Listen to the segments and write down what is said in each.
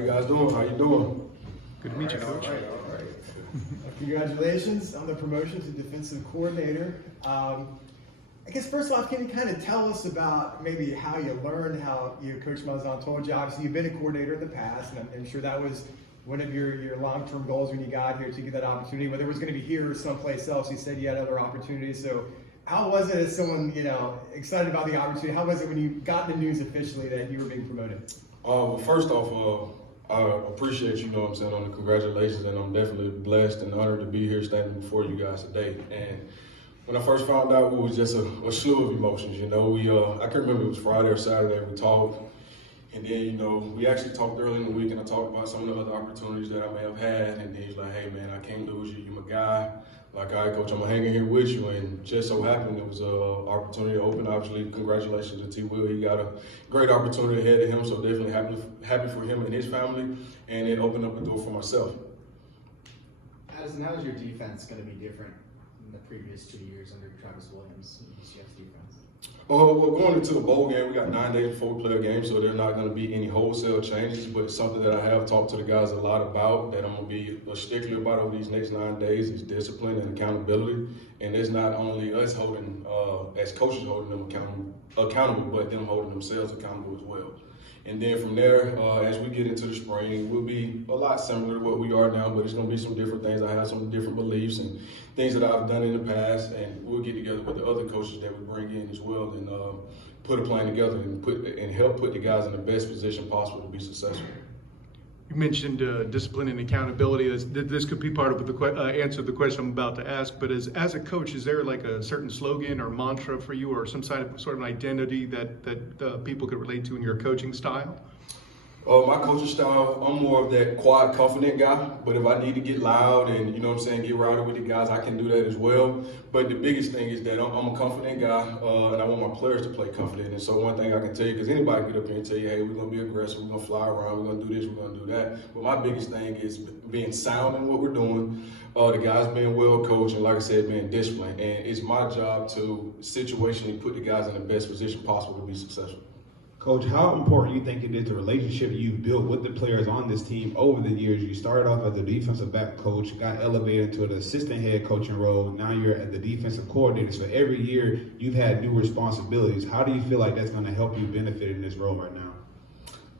How you guys doing? How you doing? Good to meet you, Coach. All right. Congratulations on the promotion to defensive coordinator. I guess first off, can you kind of tell us about maybe how you learned how Coach Malzahn told you? Obviously, you've been a coordinator in the past, and I'm sure that was one of your long-term goals when you got here to get that opportunity. Whether it was going to be here or someplace else, you said you had other opportunities. So how was it as someone excited about the opportunity? How was it when you got the news officially that you were being promoted? Well, first off, I appreciate you, know what I'm saying, on the congratulations, and I'm definitely blessed and honored to be here standing before you guys today. And when I first found out, it was just a slew of emotions. I can remember it was Friday or Saturday, we talked, and then, we actually talked early in the week, and I talked about some of the other opportunities that I may have had, and then he's like, hey man, I can't lose you, you're my guy. Like, all right, Coach, I'm hanging here with you, and just so happened it was an opportunity to open. Obviously, congratulations to T. Will. He got a great opportunity ahead of him, so definitely happy for him and his family, and it opened up a door for myself. Addison, how is your defense going to be different than the previous 2 years under Travis Williams and UCF's defense? Well, going into the bowl game, we got 9 days before we play a game, so there's not going to be any wholesale changes, but something that I have talked to the guys a lot about, that I'm going to be a stickler about over these next 9 days, is discipline and accountability. And it's not only us holding, as coaches holding them accountable, but them holding themselves accountable as well. And then from there, as we get into the spring, we'll be a lot similar to what we are now, but it's going to be some different things. I have some different beliefs and things that I've done in the past, and we'll get together with the other coaches that we bring in as well, and put a plan together and help put the guys in the best position possible to be successful. You mentioned discipline and accountability. This could be part of the answer to the question I'm about to ask, but as a coach, is there like a certain slogan or mantra for you, or some sort of an identity that people could relate to in your coaching style? My coaching style, I'm more of that quiet, confident guy, but if I need to get loud and, get rowdy with the guys, I can do that as well. But the biggest thing is that I'm a confident guy, and I want my players to play confident. And so one thing I can tell you, because anybody can get up here and tell you, hey, we're going to be aggressive, we're going to fly around, we're going to do this, we're going to do that. But my biggest thing is being sound in what we're doing, the guys being well coached, and like I said, being disciplined. And it's my job to situationally put the guys in the best position possible to be successful. Coach, how important do you think it is the relationship you've built with the players on this team over the years? You started off as a defensive back coach, got elevated to an assistant head coaching role. Now you're at the defensive coordinator. So every year you've had new responsibilities. How do you feel like that's going to help you benefit in this role right now?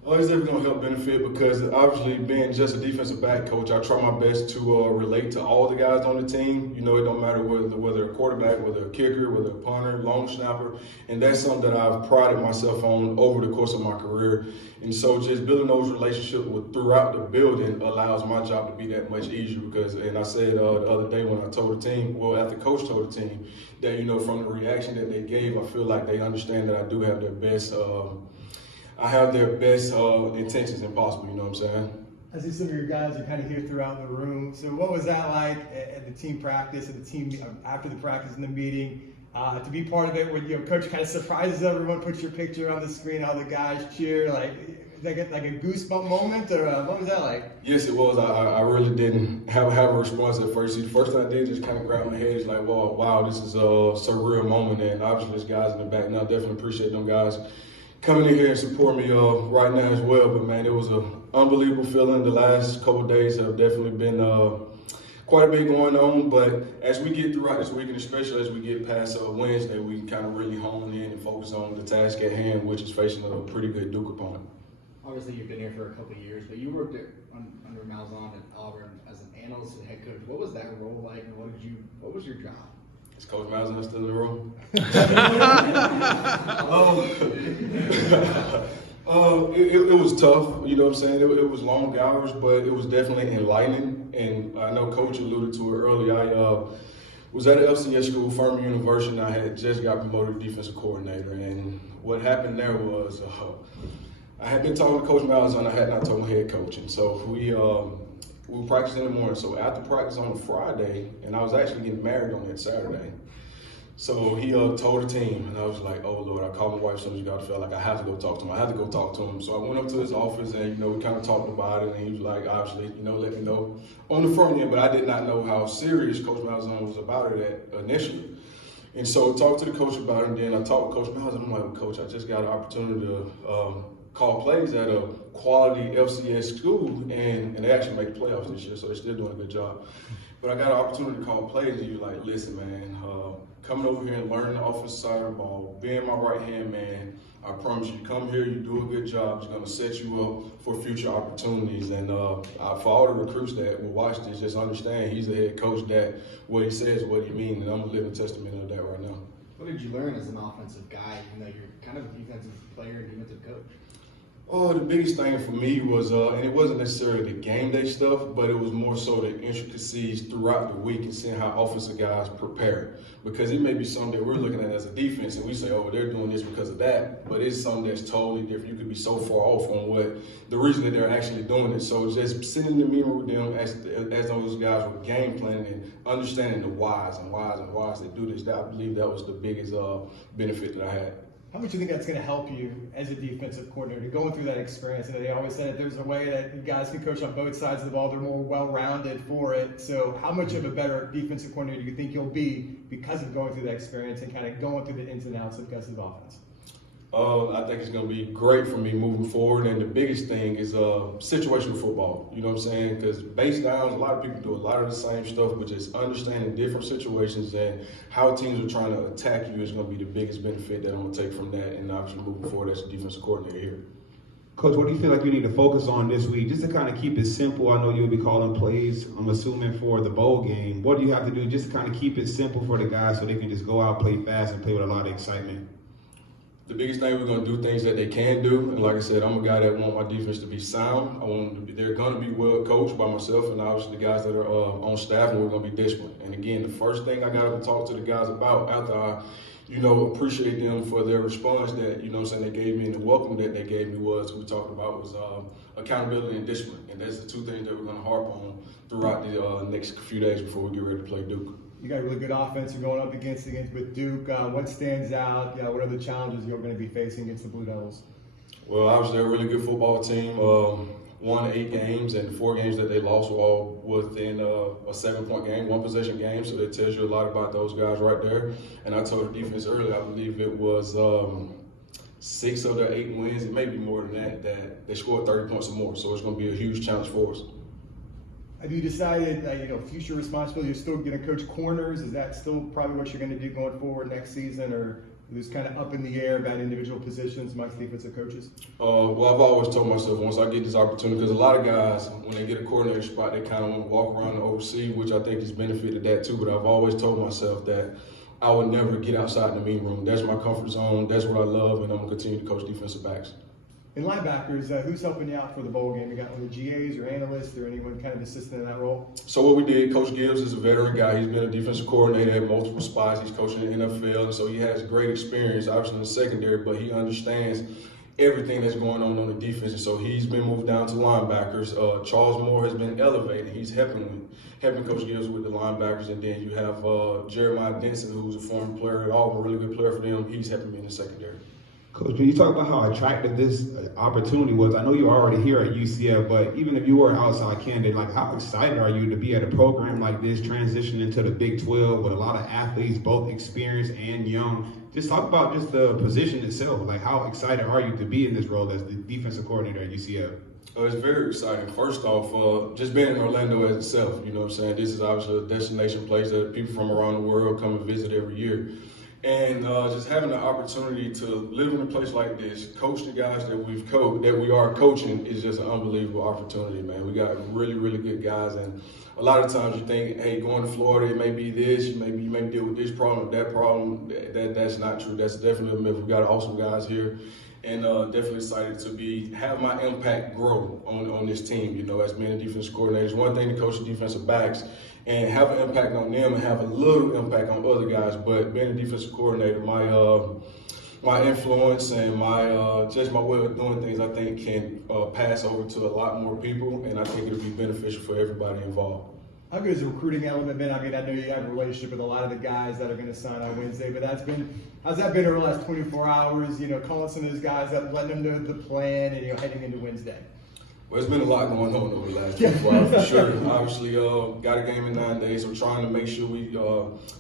Well, it's definitely going to help benefit, because obviously being just a defensive back coach, I try my best to relate to all the guys on the team. It don't matter whether a quarterback, whether a kicker, whether a punter, long snapper, and that's something that I've prided myself on over the course of my career. And so just building those relationships throughout the building allows my job to be that much easier, because, and I said the other day when I told the team, after Coach told the team, that, from the reaction that they gave, I feel like they understand that I do have their best intentions and possible, you know what I'm saying? I see some of your guys are kind of here throughout the room. So what was that like at the team practice, at the team after the practice in the meeting, to be part of it when coach kind of surprises everyone, puts your picture on the screen, all the guys cheer, like a goosebump moment, or what was that like? Yes, it was. I really didn't have a response at first. The first thing I did just kind of grab my head. It's like, wow, this is a surreal moment, and obviously there's guys in the back now. Definitely appreciate them guys coming in here and support me right now as well. But man, it was an unbelievable feeling. The last couple of days have definitely been quite a bit going on. But as we get throughout this week, and especially as we get past Wednesday, we can kind of really hone in and focus on the task at hand, which is facing a pretty good Duke opponent. Obviously, you've been here for a couple of years, but you worked under Malzahn at Auburn as an analyst and head coach. What was that role like, and what was your job? Is Coach Malzahn still in the room? It was tough, you know what I'm saying? It was long hours, but it was definitely enlightening. And I know Coach alluded to it earlier. I was at an FCS school, Furman University, and I had just got promoted to defensive coordinator. And what happened there was I had been talking to Coach Malzahn, I had not told my head coach. And so we practiced in the morning. So after practice on a Friday, and I was actually getting married on that Saturday. So he told the team, and I was like, oh Lord, I called my wife as soon as I felt like I had to go talk to him. So I went up to his office, and we kind of talked about it, and he was like, obviously, let me know on the front end, but I did not know how serious Coach Malzahn was about it initially. And so I talked to the coach about it, and then I talked to Coach Malzahn. I'm like, well, Coach, I just got an opportunity to call plays at a quality FCS school, and they actually make the playoffs this year, so they're still doing a good job. But I got an opportunity to call plays, and you're like, listen, man, coming over here and learning the offensive side of the ball, being my right-hand man, I promise you, come here, you do a good job, it's going to set you up for future opportunities. And for all the recruits that will watch this, just understand he's the head coach, that what he says, what he means, and I'm a living testament of that right now. What did you learn as an offensive guy, even though you're kind of a defensive player and defensive coach? Oh, the biggest thing for me was, and it wasn't necessarily the game day stuff, but it was more so the intricacies throughout the week and seeing how offensive guys prepare. Because it may be something that we're looking at as a defense and we say, oh, they're doing this because of that, but it's something that's totally different. You could be so far off on what the reason that they're actually doing it. So just sitting in the meeting with them as those guys were game planning and understanding the whys and whys and whys they do this, I believe that was the biggest benefit that I had. How much do you think that's going to help you as a defensive coordinator going through that experience? And they always said that there's a way that guys can coach on both sides of the ball. They're more well-rounded for it. So how much of a better defensive coordinator do you think you'll be because of going through that experience and kind of going through the ins and outs of Gus's offense? I think it's going to be great for me moving forward. And the biggest thing is situational football. You know what I'm saying? Because base downs, a lot of people do a lot of the same stuff, but just understanding different situations and how teams are trying to attack you is going to be the biggest benefit that I'm going to take from that. And obviously moving forward as a defensive coordinator here. Coach, what do you feel like you need to focus on this week? Just to kind of keep it simple. I know you'll be calling plays, I'm assuming, for the bowl game. What do you have to do just to kind of keep it simple for the guys so they can just go out, play fast, and play with a lot of excitement? The biggest thing, we're going to do things that they can do. And like I said, I'm a guy that want my defense to be sound. I want them to be, they're going to be well coached by myself and obviously the guys that are on staff, and we're going to be disciplined. And again, the first thing I got to talk to the guys about after I, appreciate them for their response that, they gave me, and the welcome that they gave me was, we talked about was accountability and discipline. And that's the two things that we're going to harp on throughout the next few days before we get ready to play Duke. You got a really good offense you're going up against with Duke. What stands out? What are the challenges you're going to be facing against the Blue Devils? Well, obviously they're a really good football team. Won 8 games, and the 4 games that they lost were all within a 7-point game, 1-possession game. So that tells you a lot about those guys right there. And I told the defense earlier, I believe it was 6 of their 8 wins, it may be more than that they scored 30 points or more. So it's going to be a huge challenge for us. Have you decided, future responsibility, you're still going to coach corners? Is that still probably what you're going to do going forward next season, or is kind of up in the air about individual positions amongst defensive coaches? Well, I've always told myself once I get this opportunity, because a lot of guys, when they get a coordinator spot, they kind of want to walk around and oversee, which I think has benefited that too. But I've always told myself that I would never get outside the meeting room. That's my comfort zone. That's what I love, and I'm going to continue to coach defensive backs. In linebackers, who's helping you out for the bowl game? You got one of the GAs or analysts or anyone kind of assisting in that role? So what we did, Coach Gibbs is a veteran guy. He's been a defensive coordinator at multiple spots. He's coaching in the NFL, and so he has great experience, obviously in the secondary, but he understands everything that's going on the defense. And so he's been moved down to linebackers. Charles Moore has been elevated. He's helping Coach Gibbs with the linebackers. And then you have Jeremiah Denson, who's a former player at Auburn, a really good player for them. He's helping me in the secondary. Coach, when you talk about how attractive this opportunity was, I know you're already here at UCF, but even if you were an outside candidate, how excited are you to be at a program like this, transition into the Big 12 with a lot of athletes, both experienced and young? Just talk about just the position itself. How excited are you to be in this role as the defensive coordinator at UCF? It's very exciting. First off, just being in Orlando as itself, you know what I'm saying? This is obviously a destination place that people from around the world come and visit every year. And just having the opportunity to live in a place like this, coach the guys that we are coaching is just an unbelievable opportunity, man. We got really, really good guys, and a lot of times you think, hey, going to Florida, it may be this, you may deal with this problem or that problem. That's not true. That's definitely a myth. We got awesome guys here, and definitely excited to have my impact grow on this team. As being a defensive coordinator, it's one thing to coach the defensive backs and have an impact on them and have a little impact on other guys. But being a defensive coordinator, my influence and just my way of doing things, I think can pass over to a lot more people, and I think it'll be beneficial for everybody involved. How good has the recruiting element been? I know you have a relationship with a lot of the guys that are going to sign on Wednesday, but how's that been over the last 24 hours? Calling some of those guys up, letting them know the plan, and heading into Wednesday. Well, it's been a lot going on over the last 24 hours for sure. Obviously, got a game in 9 days, so trying to make sure we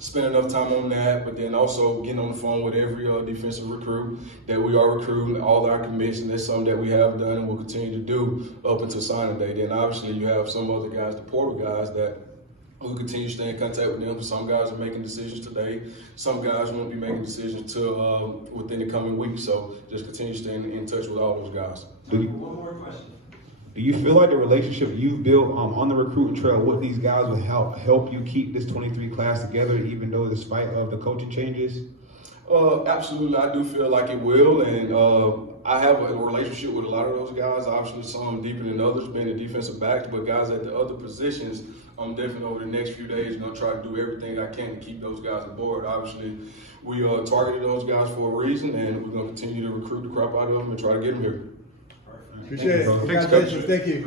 spend enough time on that, but then also getting on the phone with every defensive recruit that we are recruiting, all our commits, and that's something that we have done and will continue to do up until signing day. Then obviously you have some other guys, the portal guys, that we'll continue to stay in contact with them. Some guys are making decisions today. Some guys won't be making decisions till within the coming weeks. So just continue to stay in touch with all those guys. One more question. Do you feel like the relationship you've built on the recruiting trail with these guys will help you keep this 23 class together, even though despite of the coaching changes? Absolutely, I do feel like it will, and I have a relationship with a lot of those guys. Obviously, some deeper than others, being the defensive backs, but guys at the other positions, I'm definitely over the next few days going to try to do everything I can to keep those guys aboard. Obviously, we targeted those guys for a reason, and we're going to continue to recruit the crap out of them and try to get them here. Appreciate it. Thanks, Coach. Congratulations. Thank you.